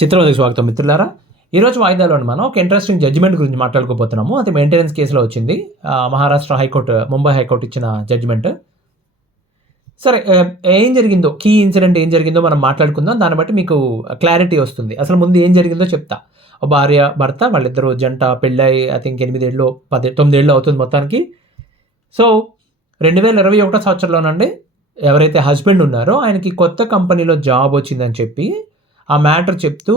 చిత్రంలోకి స్వాగతం మిత్రులారా. ఈరోజు వాయిదాలో మనం ఒక ఇంట్రెస్టింగ్ జడ్జిమెంట్ గురించి మాట్లాడుకోబోతున్నాము. అది మెయింటెనెన్స్ కేసులో వచ్చింది. మహారాష్ట్ర హైకోర్టు, ముంబై హైకోర్టు ఇచ్చిన జడ్జిమెంట్. సరే, ఏం జరిగిందో, కీ ఇన్సిడెంట్ ఏం జరిగిందో మనం మాట్లాడుకుందాం. దాన్ని బట్టి మీకు క్లారిటీ వస్తుంది. అసలు ముందు ఏం జరిగిందో చెప్తా. భార్య భర్త వాళ్ళిద్దరూ జంట పెళ్ళై ఐ థింక్ 8 ఏళ్ళు 9 ఏళ్ళు అవుతుంది మొత్తానికి. సో 2021 సంవత్సరంలోనండి ఎవరైతే హస్బెండ్ ఉన్నారో ఆయనకి కొత్త కంపెనీలో జాబ్ వచ్చిందని చెప్పి ఆ మ్యాటర్ చెప్తూ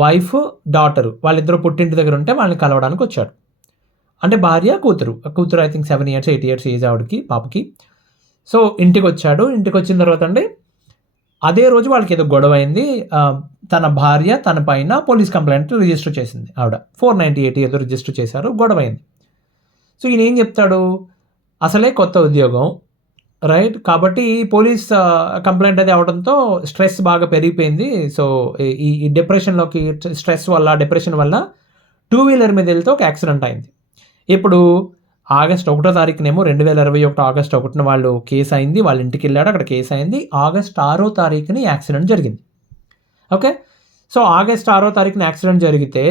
వైఫ్ డాటరు వాళ్ళిద్దరూ పుట్టింటి దగ్గర ఉంటే వాళ్ళని కలవడానికి వచ్చాడు. అంటే భార్య కూతురు I think 7 years 8 years age ఆవిడకి పాపకి. సో ఇంటికి వచ్చాడు. ఇంటికి వచ్చిన తర్వాత అండి అదే రోజు వాళ్ళకి ఏదో గొడవ అయింది. తన భార్య తన పైన పోలీస్ కంప్లైంట్ రిజిస్టర్ చేసింది. ఆవిడ 498 ఏదో రిజిస్టర్ చేశారు. గొడవ అయింది. సో ఈయన ఏం చెప్తాడు, అసలే కొత్త ఉద్యోగం రైట్, కాబట్టి పోలీస్ కంప్లైంట్ అది అవడంతో స్ట్రెస్ బాగా పెరిగిపోయింది. సో ఈ డిప్రెషన్లోకి, స్ట్రెస్ వల్ల డిప్రెషన్ వల్ల 2 వీలర్ మీద వెళ్తే ఒక యాక్సిడెంట్ అయింది. ఇప్పుడు ఆగస్ట్ 1వ తారీఖునేమో 2021 ఆగస్ట్ 1న వాళ్ళు కేసు అయింది. వాళ్ళ ఇంటికి వెళ్ళాడు, అక్కడ కేసు అయింది. ఆగస్ట్ 6వ తారీఖుని యాక్సిడెంట్ జరిగింది. ఓకే, సో ఆగస్ట్ 6వ తారీఖున యాక్సిడెంట్ జరిగితే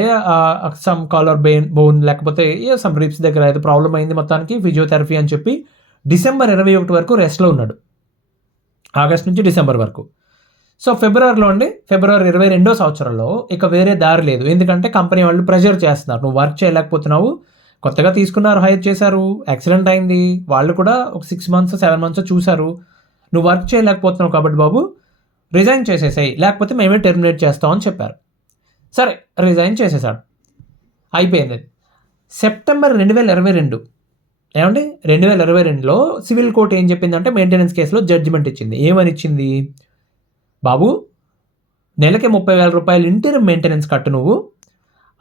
సమ్ కాలర్ బోన్ లేకపోతే సమ్ రిప్స్ దగ్గర ఏదో ప్రాబ్లం అయింది. మొత్తానికి ఫిజియోథెరపీ అని చెప్పి డిసెంబర్ 21 వరకు రెస్ట్లో ఉన్నాడు. ఆగస్ట్ నుంచి డిసెంబర్ వరకు. సో ఫిబ్రవరిలో అండి, ఫిబ్రవరి 22వ సంవత్సరంలో ఇక వేరే దారి లేదు. ఎందుకంటే కంపెనీ వాళ్ళు ప్రెషర్ చేస్తున్నారు, నువ్వు వర్క్ చేయలేకపోతున్నావు, కొత్తగా తీసుకున్నారు, హైర్ చేశారు, యాక్సిడెంట్ అయింది, వాళ్ళు కూడా ఒక 6 months 7 months చూశారు, నువ్వు వర్క్ చేయలేకపోతున్నావు కాబట్టి బాబు రిజైన్ చేసేసాయి, లేకపోతే మేమే టెర్మినేట్ చేస్తామని చెప్పారు. సరే, రిజైన్ చేసేసాడు, అయిపోయింది. సెప్టెంబర్ 2022 ఏమండి 2022లో సివిల్ కోర్ట్ ఏం చెప్పిందంటే మెయింటెనెన్స్ కేసులో జడ్జిమెంట్ ఇచ్చింది. ఏమని ఇచ్చింది, బాబు నెలకి 30,000 రూపాయలు ఇంటీరియర్ మెయింటెనెన్స్ కట్టు నువ్వు,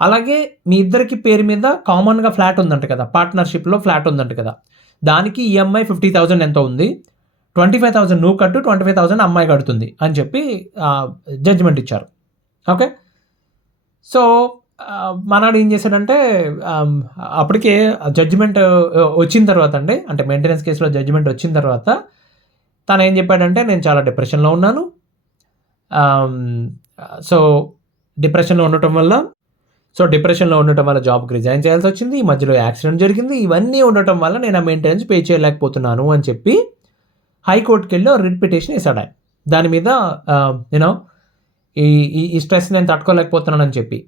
అలాగే మీ ఇద్దరికి పేరు మీద కామన్గా ఫ్లాట్ ఉందంట కదా, పార్ట్నర్షిప్లో ఫ్లాట్ ఉందంట కదా, దానికి ఈఎంఐ 50,000 ఎంతో ఉంది, 25,000 నువ్వు కట్టు, 25,000 అమ్మాయి కడుతుంది అని చెప్పి జడ్జిమెంట్ ఇచ్చారు. ఓకే, సో మనాడు ఏం చేశాడంటే అప్పటికే జడ్జిమెంట్ వచ్చిన తర్వాత అండి, అంటే మెయింటెనెన్స్ కేసులో జడ్జిమెంట్ వచ్చిన తర్వాత తను ఏం చెప్పాడంటే, నేను చాలా డిప్రెషన్లో ఉన్నాను, సో డిప్రెషన్లో ఉండటం వల్ల జాబ్కి రిజైన్ చేయాల్సి వచ్చింది, ఈ మధ్యలో యాక్సిడెంట్ జరిగింది, ఇవన్నీ ఉండటం వల్ల నేను ఆ మెయింటెనెన్స్ పే చేయలేకపోతున్నాను అని చెప్పి హైకోర్టుకి వెళ్ళి రిట్ పిటిషన్ వేసాడు ఆయన. దాని మీద యూనో ఈ స్ట్రెస్ నేను తట్టుకోలేకపోతున్నాను అని చెప్పి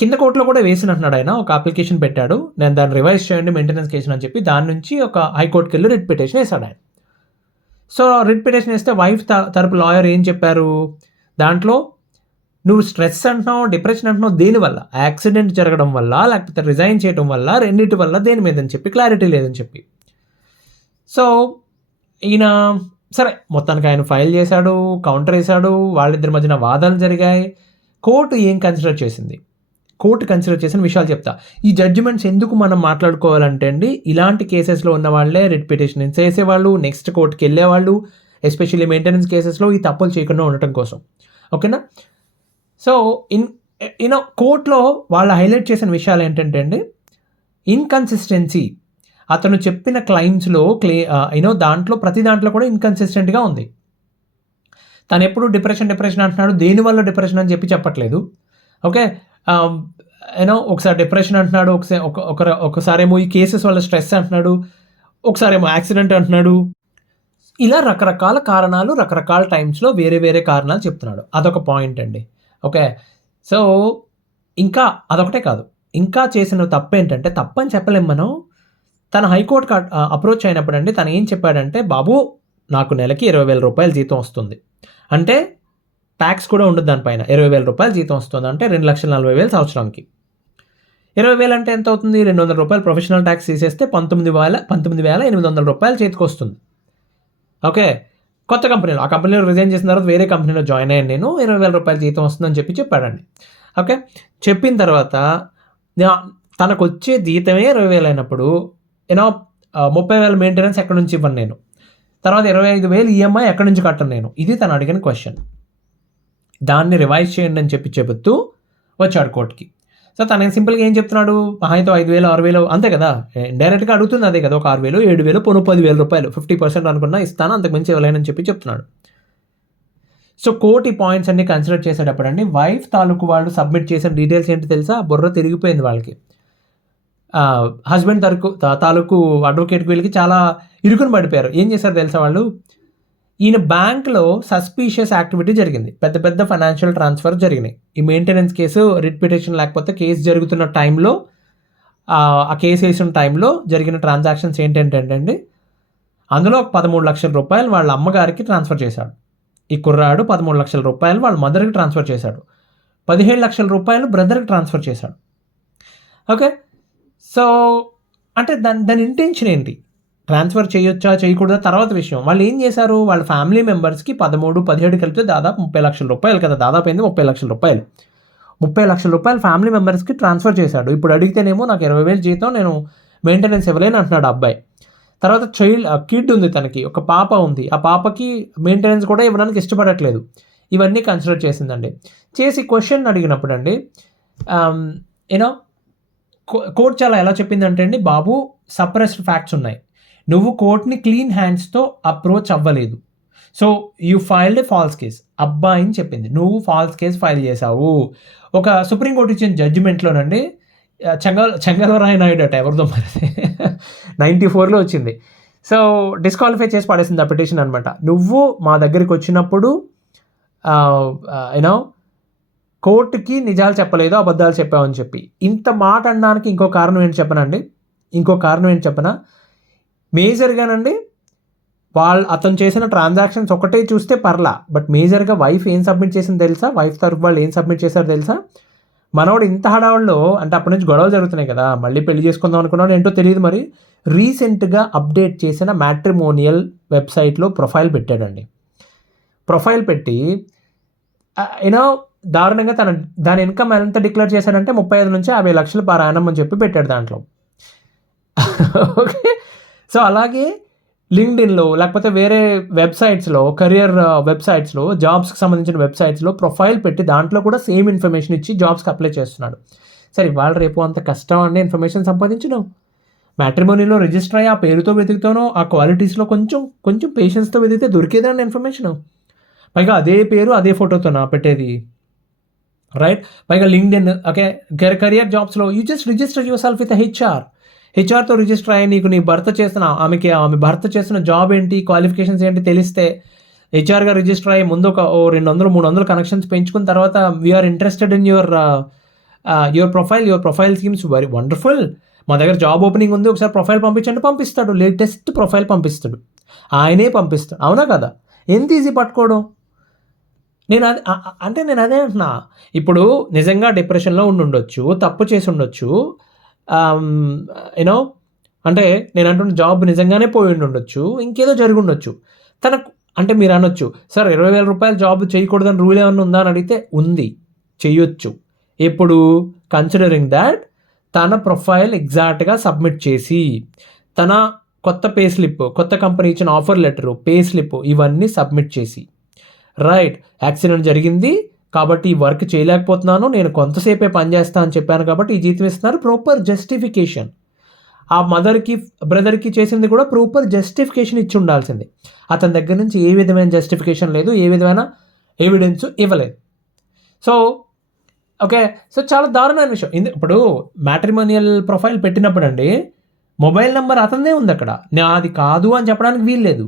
కింద కోర్టులో కూడా వేసినట్టున్నాడు ఆయన. ఒక అప్లికేషన్ పెట్టాడు, నేను దాన్ని రివైజ్ చేయండి మెయింటెనెన్స్ కేసు అని చెప్పి. దాని నుంచి ఒక హైకోర్టుకి వెళ్ళి రిట్ పిటిషన్ వేసాడు ఆయన. సో రిట్ పిటిషన్ వేస్తే వైఫ్ తరపు లాయర్ ఏం చెప్పారు, దాంట్లో నువ్వు స్ట్రెస్ అంటున్నావు, డిప్రెషన్ అంటున్నావు, దేనివల్ల, యాక్సిడెంట్ జరగడం వల్ల లేకపోతే రిజైన్ చేయడం వల్ల, రెండింటి వల్ల, దేని మీద అని చెప్పి క్లారిటీ లేదని చెప్పి. సో ఈయన సరే మొత్తానికి ఆయన ఫైల్ చేశాడు, కౌంటర్ వేశాడు, వాళ్ళిద్దరి మధ్యన వాదనలు జరిగాయి. కోర్టు ఏం కన్సిడర్ చేసింది, కోర్టు కన్సిడర్ చేసిన విషయాలు చెప్తా. ఈ జడ్జిమెంట్స్ ఎందుకు మనం మాట్లాడుకోవాలంటే అండి, ఇలాంటి కేసెస్లో ఉన్న వాళ్ళే రిట్ పిటిషన్ చేసేవాళ్ళు, నెక్స్ట్ కోర్టుకి వెళ్ళేవాళ్ళు, ఎస్పెషల్లీ మెయింటెనెన్స్ కేసెస్లో ఈ తప్పులు చేయకుండా ఉండటం కోసం. ఓకేనా, సో కోర్టులో వాళ్ళు హైలైట్ చేసిన విషయాలు ఏంటంటే అండి, ఇన్కన్సిస్టెన్సీ, అతను చెప్పిన క్లైమ్స్లో దాంట్లో ప్రతి దాంట్లో కూడా ఇన్కన్సిస్టెంట్గా ఉంది. తను ఎప్పుడు డిప్రెషన్ అంటున్నాడు, దేనివల్ల డిప్రెషన్ అని చెప్పి చెప్పట్లేదు. ఓకే, ఒకసారి డిప్రెషన్ అంటున్నాడు, ఒకసారేమో ఈ కేసెస్ వల్ల స్ట్రెస్ అంటున్నాడు, ఒకసారేమో యాక్సిడెంట్ అంటున్నాడు. ఇలా రకరకాల కారణాలు రకరకాల టైమ్స్లో వేరే వేరే కారణాలు చెప్తున్నాడు. అదొక పాయింట్ అండి. ఓకే, సో ఇంకా అదొకటే కాదు, ఇంకా చేసిన తప్పు ఏంటంటే, తప్పని చెప్పలేం మనం. తన హైకోర్టుకి అప్రోచ్ అయినప్పుడు అండి తను ఏం చెప్పాడంటే, బాబు నాకు నెలకి 20,000 రూపాయలు జీతం వస్తుంది, అంటే ట్యాక్స్ కూడా ఉండదు దానిపైన, 20,000 రూపాయలు జీతం వస్తుంది అంటే 2,40,000 సంవత్సరానికి. 20,000 అంటే ఎంత అవుతుంది, 200 రూపాయలు ప్రొఫెషనల్ ట్యాక్స్ తీసేస్తే 19,800 రూపాయలు చేతికి వస్తుంది. ఓకే, కొత్త కంపెనీలో, ఆ కంపెనీలో రిజైన్ చేసిన తర్వాత వేరే కంపెనీలో జాయిన్ అయ్యాను నేను, 20,000 రూపాయలు జీతం వస్తుందని చెప్పి చెప్పాడండి. ఓకే, చెప్పిన తర్వాత తనకు వచ్చే జీతమే 20,000 అయినప్పుడు 30,000 మెయింటెనెన్స్ ఎక్కడి నుంచి ఇవ్వను నేను, తర్వాత 25,000 ఈఎంఐ ఎక్కడి నుంచి కట్టను నేను, ఇది తను అడిగిన క్వశ్చన్. దాన్ని రివైజ్ చేయండి అని చెప్పి చెబుతూ వచ్చాడు కోర్టుకి. సో తను సింపుల్గా ఏం చెప్తున్నాడు, మహాయితో 5,000 6,000 అంతే కదా, డైరెక్ట్గా అడుగుతుంది అదే కదా, ఒక 6,000 7,000 పోను 10,000 రూపాయలు 50% అనుకున్నా ఇస్తాను, అంతకుమించి ఇవ్వలేనని చెప్పి చెప్తున్నాడు. సో కోర్ట్ ఈ పాయింట్స్ అన్ని కన్సిడర్ చేసేటప్పుడు అండి వైఫ్ తాలూకు వాళ్ళు సబ్మిట్ చేసిన డీటెయిల్స్ ఏంటి తెలుసా? బుర్ర తిరిగిపోయింది వాళ్ళకి. హస్బెండ్ తాలూకు అడ్వకేట్కి వీళ్ళకి చాలా ఇరుకుని పడిపోయారు. ఏం చేశారు తెలుసా వాళ్ళు? ఈయన బ్యాంక్లో సస్పీషియస్ యాక్టివిటీ జరిగింది, పెద్ద పెద్ద ఫైనాన్షియల్ ట్రాన్స్ఫర్ జరిగినాయి. ఈ మెయింటెనెన్స్ కేసు రిట్ పిటిషన్ లేకపోతే కేసు జరుగుతున్న టైంలో, ఆ కేసు వేసిన టైంలో జరిగిన ట్రాన్సాక్షన్స్ ఏంటంటే అండి, అందులో 13 లక్షల రూపాయలు వాళ్ళ అమ్మగారికి ట్రాన్స్ఫర్ చేశాడు. ఈ కుర్రాడు 13 లక్షల రూపాయలు వాళ్ళ మదర్కి ట్రాన్స్ఫర్ చేశాడు. 17 లక్షల రూపాయలు బ్రదర్కి ట్రాన్స్ఫర్ చేశాడు. ఓకే, సో అంటే దాని ఇంటెన్షన్ ఏంటి? ట్రాన్స్ఫర్ చేయొచ్చా చేయకూడదా తర్వాత విషయం. వాళ్ళు ఏం చేశారు? వాళ్ళ ఫ్యామిలీ మెంబర్స్కి 13, 17 కలిపితే దాదాపు 30 లక్షల రూపాయలు కదా, దాదాపు అయింది 30 లక్షల రూపాయలు. 30 లక్షల రూపాయలు ఫ్యామిలీ మెంబర్స్కి ట్రాన్స్ఫర్ చేశాడు. ఇప్పుడు అడిగితేనేమో నాకు 20,000 జీతం, నేను మెయింటెనెన్స్ ఇవ్వలేను అంటున్నాడు అబ్బాయి. తర్వాత కిడ్ ఉంది, తనకి ఒక పాప ఉంది, ఆ పాపకి మెయింటెనెన్స్ కూడా ఇవ్వడానికి ఇష్టపడట్లేదు. ఇవన్నీ కన్సిడర్ చేసిందండి. చేసి క్వశ్చన్ అడిగినప్పుడు అండి యూనో కోర్ట్ చాలా ఎలా చెప్పిందంటే అండి, బాబు సప్రెస్డ్ ఫ్యాక్ట్స్ ఉన్నాయి, నువ్వు కోర్ట్ని క్లీన్ హ్యాండ్స్తో అప్రోచ్ అవ్వలేదు, so you filed A falls case. అబ్బాయిని చెప్పింది, నువ్వు ఫాల్స్ కేస్ ఫైల్ చేశావు. ఒక సుప్రీంకోర్టు ఇచ్చిన జడ్జిమెంట్లోనండి చెంగలరాయ నాయుడు అట, ఎవరిదో మరి 94లో వచ్చింది. సో డిస్క్వాలిఫై చేసి పడేసింది ఆ పిటిషన్ అనమాట. నువ్వు మా దగ్గరికి వచ్చినప్పుడు యూనో కోర్టుకి నిజాలు చెప్పలేదు, అబద్ధాలు చెప్పావని చెప్పి. ఇంత మాట అనడానికి ఇంకో కారణం ఏంటి చెప్పనా? మేజర్గానండి అతను చేసిన ట్రాన్సాక్షన్స్ ఒకటే చూస్తే పర్లా, బట్ మేజర్గా వైఫ్ ఏం సబ్మిట్ చేసింది తెలుసా? వైఫ్ తరఫు వాళ్ళు ఏం సబ్మిట్ చేశారు తెలుసా? మనవాడు ఇంత హడావుల్లో, అంటే అప్పటి నుంచి గొడవలు జరుగుతున్నాయి కదా, మళ్ళీ పెళ్లి చేసుకుందాం అనుకున్నాడు ఏంటో తెలియదు మరి, రీసెంట్గా అప్డేట్ చేసిన మ్యాట్రిమోనియల్ వెబ్సైట్లో ప్రొఫైల్ పెట్టాడండి. ప్రొఫైల్ పెట్టి యూనో దారుణంగా దాని ఇన్కమ్ ఎంత డిక్లేర్ చేశాడంటే 35 నుంచి 50 లక్షలు పర్ యానం అని చెప్పి పెట్టాడు దాంట్లో. ఓకే, సో అలాగే లింక్డ్ఇన్లో లేకపోతే వేరే వెబ్సైట్స్లో, కెరియర్ వెబ్సైట్స్లో, జాబ్స్కి సంబంధించిన వెబ్సైట్స్లో ప్రొఫైల్ పెట్టి దాంట్లో కూడా సేమ్ ఇన్ఫర్మేషన్ ఇచ్చి జాబ్స్కి అప్లై చేస్తున్నాడు. సరే, ఇవాళ రేపు అంత కష్టం అండి ఇన్ఫర్మేషన్ సంపాదించడం. మ్యాట్రిమోనీలో రిజిస్టర్ అయ్యి ఆ పేరుతో వెతుకుతానో, ఆ క్వాలిటీస్లో కొంచెం పేషెన్స్తో వెతికితే దొరికేదండి ఇన్ఫర్మేషన్. పైగా అదే పేరు అదే ఫోటోతో పెట్టేది, రైట్? పైగా లింక్డ్ఇన్, ఓకే, కెరియర్ జాబ్స్లో you just register yourself with హెచ్ఆర్తో రిజిస్టర్ అయ్యి నీకు ఆమె భర్త చేస్తున్న జాబ్ ఏంటి, క్వాలిఫికేషన్స్ ఏంటి తెలిస్తే హెచ్ఆర్గా రిజిస్టర్ అయ్యి ముందు ఒక 200-300 కనెక్షన్స్ పెంచుకున్న తర్వాత we're interested in your profile schemes very wonderful, మా దగ్గర జాబ్ ఓపెనింగ్ ఉంది, ఒకసారి ప్రొఫైల్ పంపించండి, పంపిస్తాడు. లేటెస్ట్ ప్రొఫైల్ పంపిస్తాడు, ఆయనే పంపిస్తాడు. అవునా కదా? ఎంత ఈజీ పట్టుకోవడం. నేను అదే అంటున్నా. ఇప్పుడు నిజంగా డిప్రెషన్లో ఉండొచ్చు, తప్పు చేసి ఉండొచ్చు, యూనో అంటే నేను అంటున్న జాబ్ నిజంగానే పోయి ఉండొచ్చు, ఇంకేదో జరిగి ఉండొచ్చు తనకు. అంటే మీరు అనొచ్చు, సార్ 20,000 రూపాయలు జాబ్ చేయకూడదని రూల్ ఏమన్నా ఉందా అని అడిగితే ఉంది, చేయొచ్చు. ఎప్పుడు? కన్సిడరింగ్ దాట్ తన ప్రొఫైల్ ఎగ్జాక్ట్గా సబ్మిట్ చేసి, తన కొత్త పే స్లిప్, కొత్త కంపెనీ ఇచ్చిన ఆఫర్ లెటరు, పే స్లిప్ ఇవన్నీ సబ్మిట్ చేసి, రైట్, యాక్సిడెంట్ జరిగింది కాబట్టి ఈ వర్క్ చేయలేకపోతున్నాను, నేను కొంతసేపే పనిచేస్తా అని చెప్పాను కాబట్టి ఈ జీతం ఇస్తున్నారు, ప్రాపర్ జస్టిఫికేషన్. ఆ మదర్కి బ్రదర్కి చేసింది కూడా ప్రాపర్ జస్టిఫికేషన్ ఇచ్చి ఉండాల్సింది. అతని దగ్గర నుంచి ఏ విధమైన జస్టిఫికేషన్ లేదు, ఏ విధమైన ఎవిడెన్స్ ఇవ్వలేదు. సో ఓకే, సో చాలా దారుణమైన విషయం. ఇప్పుడు మ్యాట్రిమోనియల్ ప్రొఫైల్ పెట్టినప్పుడు అండి మొబైల్ నెంబర్ అతనిదే ఉంది అక్కడ, నాది కాదు అని చెప్పడానికి వీల్లేదు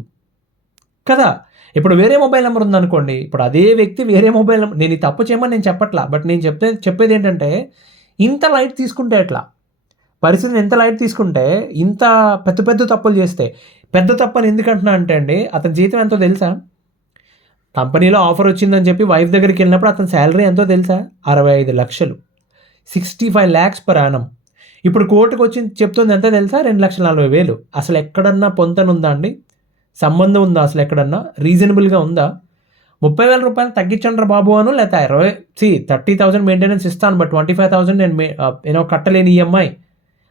కదా. ఇప్పుడు వేరే మొబైల్ నెంబర్ ఉందనుకోండి, ఇప్పుడు అదే వ్యక్తి వేరే మొబైల్ నెంబర్, నేను ఈ తప్పు చేయమని నేను చెప్పట్లా, బట్ నేను చెప్పేది ఏంటంటే ఇంత లైట్ తీసుకుంటే ఎట్లా, పరిస్థితిని ఎంత లైట్ తీసుకుంటే, ఇంత పెద్ద తప్పులు చేస్తే, పెద్ద తప్పని ఎందుకంటున్నా అంటే అండి, అతని జీతం ఎంతో తెలుసా? కంపెనీలో ఆఫర్ వచ్చిందని చెప్పి వైఫ్ దగ్గరికి వెళ్ళినప్పుడు అతని శాలరీ ఎంతో తెలుసా? 65 లక్షలు, 65 lakhs per annum. ఇప్పుడు కోర్టుకు వచ్చి చెప్తుంది ఎంత తెలుసా? 2,40,000. అసలు ఎక్కడన్నా పొంతనుందా అండి? సంబంధం ఉందా అసలు? ఎక్కడన్నా రీజనబుల్గా ఉందా? 30,000 రూపాయలు తగ్గించండి రా బాబు అను, లేకపోతే 30,000 మెయింటెనెన్స్ ఇస్తాను, బట్ 25,000 నేను కట్టలేని ఈఎంఐ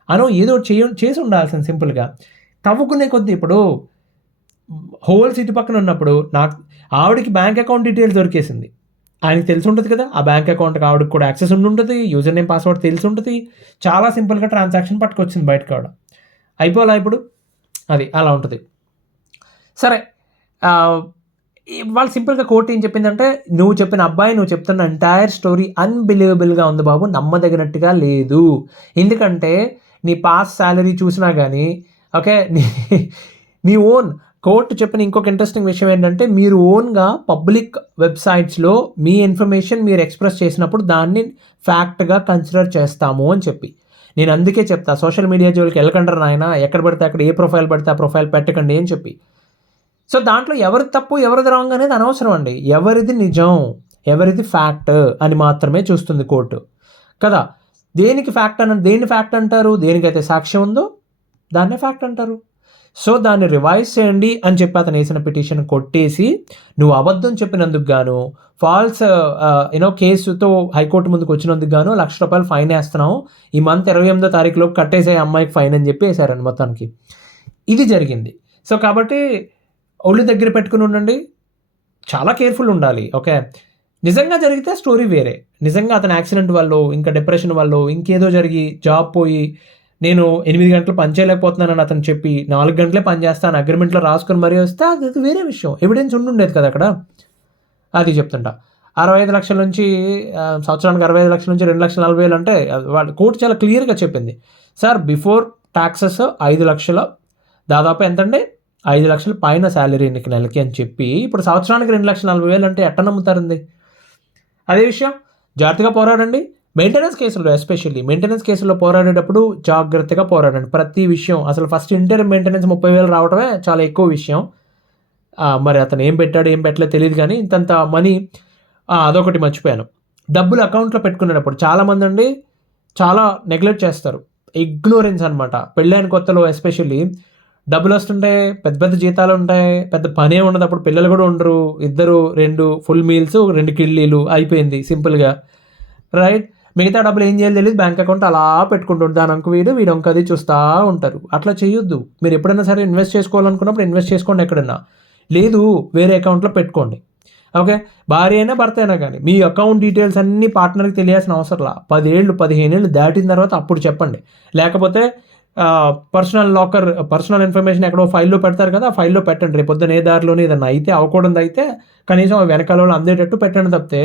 అను, ఏదో చేసి ఉండాల్సింది సింపుల్గా. తవ్వుకునే కొద్దీ ఇప్పుడు హోల్ సిటీ పక్కన ఉన్నప్పుడు ఆవిడకి బ్యాంక్ అకౌంట్ డీటెయిల్స్ దొరికేసింది, ఆయనకి తెలిసి ఉంటుంది కదా, ఆ బ్యాంక్ అకౌంట్కి ఆవిడకి కూడా యాక్సెస్ ఉంటుంది, యూజర్ నేమ్ పాస్వర్డ్ తెలిసి ఉంటుంది, చాలా సింపుల్గా ట్రాన్సాక్షన్ పట్టుకొచ్చింది బయటకు ఆవిడ. అయిపోలా ఇప్పుడు, అది అలా ఉంటుంది. సరే, వాళ్ళు సింపుల్గా కోర్టు ఏం చెప్పిందంటే, నువ్వు చెప్పిన అబ్బాయి నువ్వు చెప్తున్న ఎంటైర్ స్టోరీ అన్బిలీవబుల్గా ఉంది బాబు, నమ్మదగినట్టుగా లేదు. ఎందుకంటే నీ పాస్ శాలరీ చూసినా కానీ ఓకే, నీ ఓన్ కోర్టు చెప్పిన ఇంకొక ఇంట్రెస్టింగ్ విషయం ఏంటంటే, మీరు ఓన్గా పబ్లిక్ వెబ్సైట్స్లో మీ ఇన్ఫర్మేషన్ మీరు ఎక్స్ప్రెస్ చేసినప్పుడు దాన్ని ఫ్యాక్ట్గా కన్సిడర్ చేస్తాము అని చెప్పి. నేను అందుకే చెప్తా, సోషల్ మీడియా జోలికి వెళ్ళకంటారు నాయన, ఎక్కడ పడితే అక్కడ ఏ ప్రొఫైల్ పడితే ఆ ప్రొఫైల్ పెట్టకండి అని చెప్పి. సో దాంట్లో ఎవరిది తప్పు ఎవరిది రాంగ్ అనేది అనవసరం అండి. ఎవరిది నిజం ఎవరిది ఫ్యాక్ట్ అని మాత్రమే చూస్తుంది కోర్టు కదా. దేనికి ఫ్యాక్ట్ దేన్ని ఫ్యాక్ట్ అంటారు? దేనికైతే సాక్ష్యం ఉందో దాన్నే ఫ్యాక్ట్ అంటారు. సో దాన్ని రివైజ్ చేయండి అని చెప్పి అతను వేసిన పిటిషన్ కొట్టేసి, నువ్వు అబద్ధం చెప్పినందుకు గాను, ఫాల్స్ కేసుతో హైకోర్టు ముందుకు వచ్చినందుకు గాను ₹1,00,000 ఫైన్ వేస్తున్నావు, ఈ మంత్ 28వ తారీఖులోపు కట్టేసే అమ్మాయికి ఫైన్ అని చెప్పి వేశారండి మొత్తానికి. ఇది జరిగింది. సో కాబట్టి ఒళ్ళు దగ్గర పెట్టుకుని ఉండండి, చాలా కేర్ఫుల్ ఉండాలి. ఓకే, నిజంగా జరిగితే స్టోరీ వేరే. నిజంగా అతను యాక్సిడెంట్ వల్ల, ఇంకా డిప్రెషన్ వల్ల, ఇంకేదో జరిగి జాబ్ పోయి నేను 8 గంటలు పని చేయలేకపోతున్నానని అతను చెప్పి 4 గంటలే పని చేస్తాను అగ్రిమెంట్లో రాసుకొని మరీ వస్తే అది వేరే విషయం. ఎవిడెన్స్ ఉండేది కదా అక్కడ. అది చెప్తుంటా. 65 లక్షల నుంచి సంవత్సరానికి 65 లక్షల నుంచి 2,40,000 అంటే వాళ్ళు కోర్టు చాలా క్లియర్గా చెప్పింది. సార్ బిఫోర్ ట్యాక్సెస్ 5 లక్షల దాదాపు ఎంతండి, 5 లక్షల పైన శాలరీ నీకు నెలకి అని చెప్పి ఇప్పుడు సంవత్సరానికి 2,40,000 అంటే ఎట్ట నమ్ముతారండి? అదే విషయం, జాగ్రత్తగా పోరాడండి. మెయింటెనెన్స్ కేసుల్లో ఎస్పెషల్లీ మెయింటెనెన్స్ కేసుల్లో పోరాడేటప్పుడు జాగ్రత్తగా పోరాడండి ప్రతి విషయం. అసలు ఫస్ట్ ఇంటీరియర్ మెయింటెనెన్స్ 30,000 రావడమే చాలా ఎక్కువ విషయం. మరి అతను ఏం పెట్టాడు ఏం పెట్టలేదు తెలియదు, కానీ ఇంతంత మనీ. అదొకటి మర్చిపోయాను, డబ్బులు అకౌంట్లో పెట్టుకునేటప్పుడు చాలామంది అండి చాలా నెగ్లెక్ట్ చేస్తారు. ఇగ్నోరెన్స్ అనమాట. పెళ్ళైన కొత్తలో ఎస్పెషల్లీ డబ్బులు వస్తుంటాయి, పెద్ద పెద్ద జీతాలు ఉంటాయి, పెద్ద పనే ఉండదు, అప్పుడు పిల్లలు కూడా ఉండరు, 2 ఫుల్ మీల్స్ 2 కిళ్ళీలు అయిపోయింది సింపుల్గా, రైట్. మిగతా డబ్బులు ఏం చేయాలి తెలియదు, బ్యాంక్ అకౌంట్ అలా పెట్టుకుంటుంటారు. దాని అంక వీడు అంక అది చూస్తూ ఉంటారు. అట్లా చేయొద్దు. మీరు ఎప్పుడైనా సరే ఇన్వెస్ట్ చేసుకోవాలనుకున్నప్పుడు ఇన్వెస్ట్ చేసుకోండి, ఎక్కడన్నా లేదు వేరే అకౌంట్లో పెట్టుకోండి. ఓకే, భార్య అయినా భర్త అయినా కానీ మీ అకౌంట్ డీటెయిల్స్ అన్నీ పార్ట్నర్కి తెలియాల్సిన అవసరంలా. 10 ఏళ్ళు 15 ఏళ్ళు దాటిన తర్వాత అప్పుడు చెప్పండి. లేకపోతే పర్సనల్ ఇన్ఫర్మేషన్ ఎక్కడో ఫైల్లో పెడతారు కదా, ఆ ఫైల్లో పెట్టండి. రేపు పొద్దున ఏ దారిలోనే ఏదన్నా అయితే అవ్వకూడదు అయితే కనీసం వెనకాల వాళ్ళు అందేటట్టు పెట్టండి తప్పితే,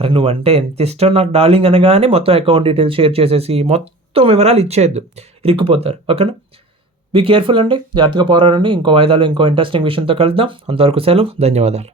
అరే నువ్వంటే ఎంత ఇష్టం నాకు డార్లింగ్ అనగానే మొత్తం అకౌంట్ డీటెయిల్స్ షేర్ చేసేసి మొత్తం వివరాలు ఇచ్చేయద్దు, ఇరుక్కుపోతారు. ఓకేనా, బీ కేర్ఫుల్ అండి, జాగ్రత్తగా పోరాడండి. ఇంకో వాయిదాలో ఇంకో ఇంట్రెస్టింగ్ విషయంతో కలుద్దాం. అంతవరకు సెలవు, ధన్యవాదాలు.